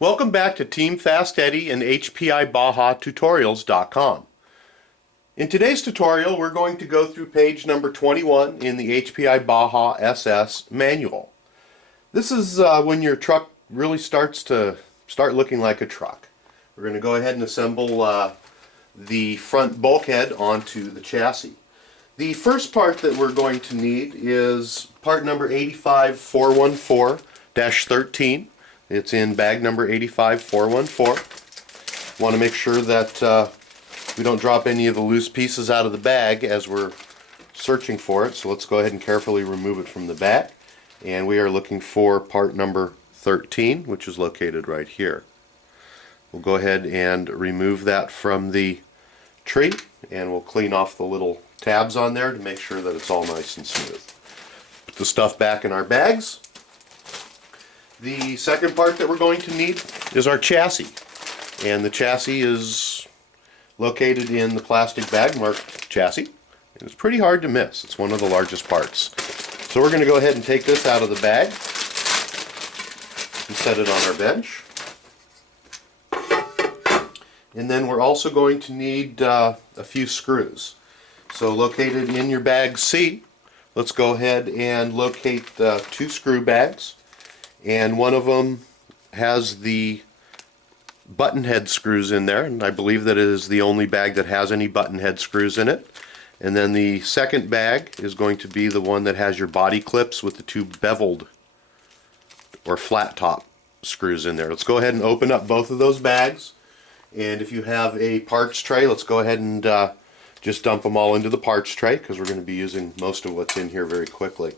Welcome back to Team Fast Eddy and HPI Baja Tutorials.com. In today's tutorial, we're going to go through page number 21 in the HPI Baja SS manual. This is when your truck really starts looking like a truck. We're going to go ahead and assemble the front bulkhead onto the chassis. The first part that we're going to need is part number 85414-13. It's in bag number 85414. Want to make sure that we don't drop any of the loose pieces out of the bag as we're searching for it. So let's go ahead and carefully remove it from the bag. And we are looking for part number 13, which is located right here. We'll go ahead and remove that from the tree, and we'll clean off the little tabs on there to make sure that it's all nice and smooth. Put the stuff back in our bags. The second part that we're going to need is our chassis, and the chassis is located in the plastic bag marked chassis. It's pretty hard to miss. It's one of the largest parts. So we're going to go ahead and take this out of the bag and set it on our bench. And then we're also going to need a few screws. So located in your bag C, let's go ahead and locate two screw bags. And one of them has the button head screws in there, and I believe that it is the only bag that has any button head screws in it. And then the second bag is going to be the one that has your body clips with the two beveled or flat top screws in there. Let's go ahead and open up both of those bags, and if you have a parts tray, let's go ahead and just dump them all into the parts tray, because we're going to be using most of what's in here very quickly.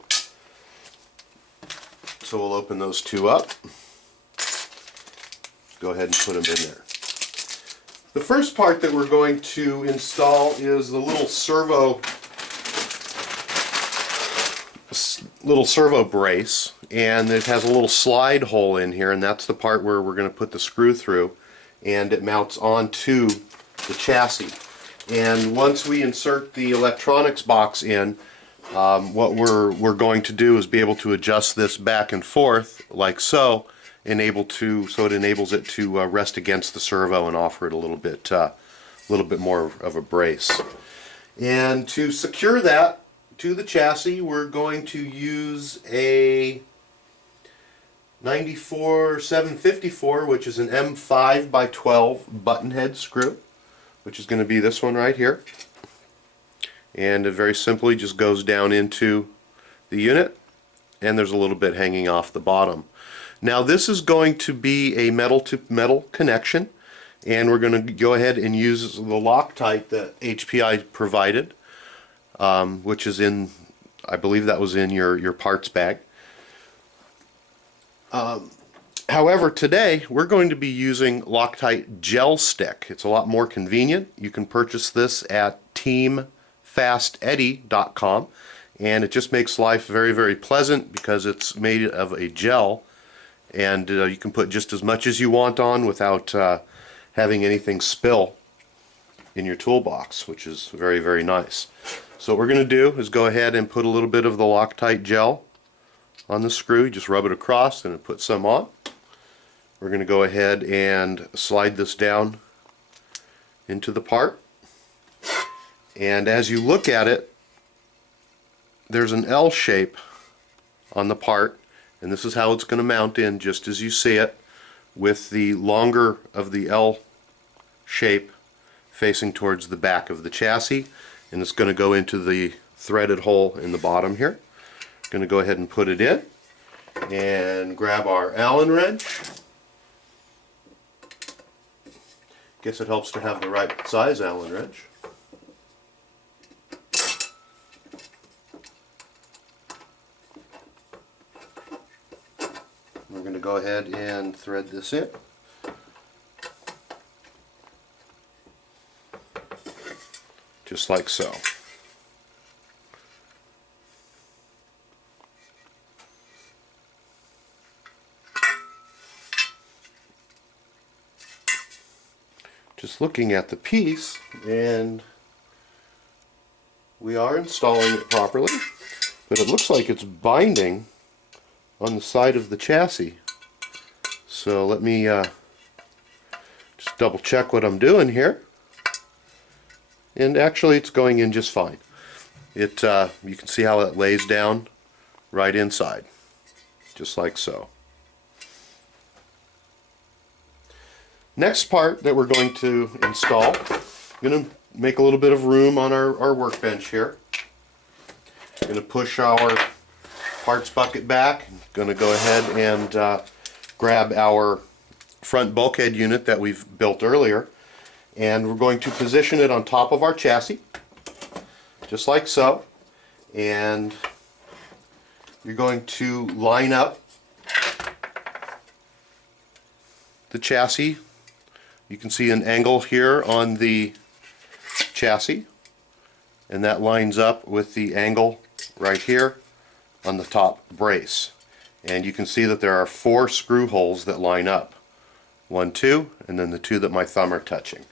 So we'll open those two up. Go ahead and put them in there. The first part that we're going to install is the little servo brace, and it has a little slide hole in here, and that's the part where we're going to put the screw through, and it mounts onto the chassis. And once we insert the electronics box in, what we're going to do is be able to adjust this back and forth like so, so it enables it to rest against the servo and offer it a little bit more of a brace. And to secure that to the chassis, we're going to use a 94-754, which is an M5 by 12 button head screw, which is going to be this one right here. And it very simply just goes down into the unit, and there's a little bit hanging off the bottom. Now this is going to be a metal to metal connection, and we're going to go ahead and use the Loctite that HPI provided, which is in, I believe that was in your parts bag. However, today we're going to be using Loctite gel stick. It's a lot more convenient. You can purchase this at FastEddy.com, and it just makes life very, very pleasant because it's made of a gel, and you can put just as much as you want on without having anything spill in your toolbox, which is very, very nice. So what we're going to do is go ahead and put a little bit of the Loctite gel on the screw. Just rub it across and put some on. We're going to go ahead and slide this down into the part. And as you look at it, there's an L shape on the part, and this is how it's going to mount in, just as you see it, with the longer of the L shape facing towards the back of the chassis, and it's going to go into the threaded hole in the bottom here. Going to go ahead and put it in and grab our Allen wrench. Guess it helps to have the right size Allen wrench. We're going to go ahead and thread this in. Just like so. Just looking at the piece, and we are installing it properly, but it looks like it's binding on the side of the chassis. So let me just double check what I'm doing here. And actually it's going in just fine. You can see how it lays down right inside, just like so. Next part that we're going to install, I'm going to make a little bit of room on our workbench here. I'm going to push our parts bucket back. I'm going to go ahead and grab our front bulkhead unit that we've built earlier, and we're going to position it on top of our chassis, just like so. And you're going to line up the chassis. You can see an angle here on the chassis, and that lines up with the angle right here on the top brace. And you can see that there are 4 screw holes that line up. 1, 2, and then the 2 that my thumb are touching.